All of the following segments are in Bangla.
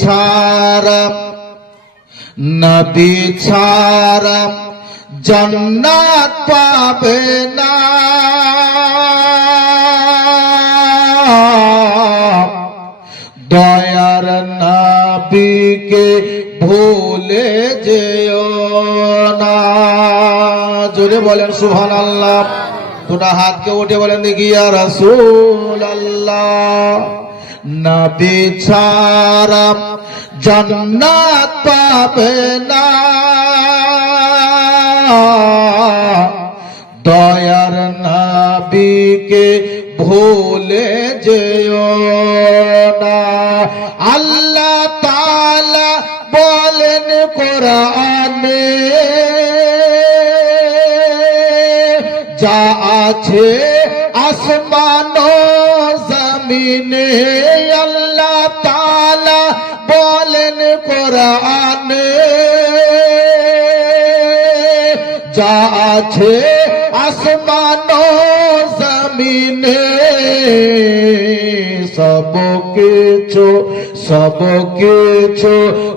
ছাড়া নবী ছাড়া জান্নাত পাবে না, দয়ার নবীকে ভুলে যেও না। জোরে বলেন সুবহানাল্লাহ। দুটো হাতকে উঠে বলেন দেখি ইয়া রাসূলুল্লাহ। নবী ছাড়া জান্নাত পাবে না, দয়ার নবীকে ভুলে যেও না। আল্লাহ তাআলা বলেন কোরআনে, যা আছে আসমান ও জমিনে। আল্লাহ তাআলা বলেন কোরআনে, যা আছে আসমান ও জমিনে। সব কিছু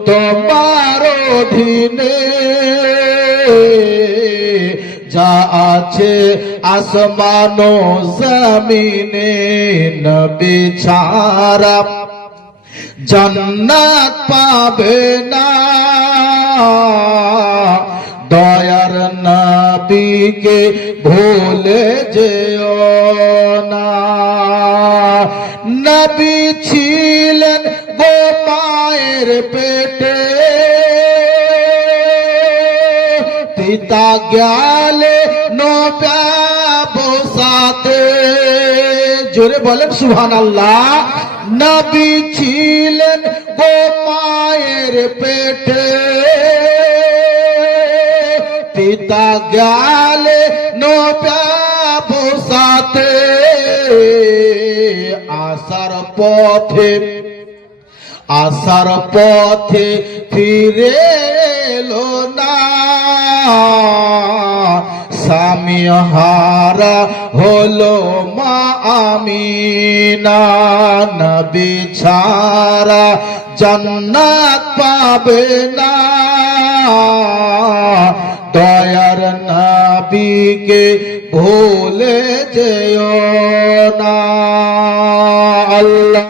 তোমার অধীনে, যা আছে আসমান ও জমিনে। নবী ছাড়া জান্নাত পাবে না, দয়ার নবীকে ভুলে যেও না। নবী ছিলেন গো মায়ের পেটে, পিতা গেলে নবসাতে। জোরে বলেন সুবহানাল্লাহ। নবী ছিলেন গো মায়ের পেটে, পিতা গেলে নবসাতে। আসার পথে ফিরে এলো না, স্বামী হারা হলো মা আমিনা। নবী ছাড়া জান্নাত পাবে না, দয়ার নবীকে ভুলে যেও